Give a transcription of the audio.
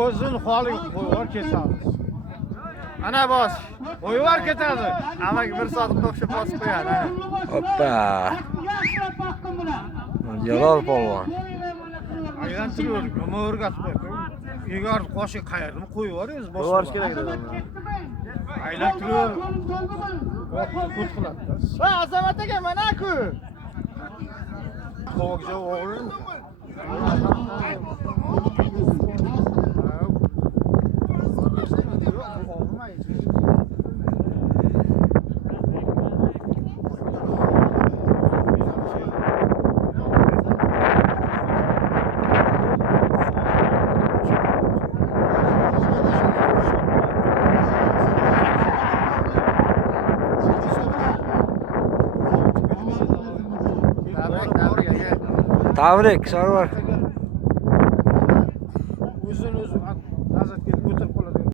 O'zini holiga qo'yib ketamiz. Ana bos. Qo'yib ketadi. Amaga bir soatga o'xshab bosib qo'yadi. Hoppa. Jalol polvon. Aylantirib, nima o'rgatib qo'ydi. Egar qoshiq qayerdimi qo'yib yuboramiz, bosib. Qo'yib kerak edi. Aylantirib. Qut qiladi. Ha, Azamat aka, mana-ku. Qo'g'ja o'g'lim. Tabrik, Sarvar. O'zini o'zi nazarga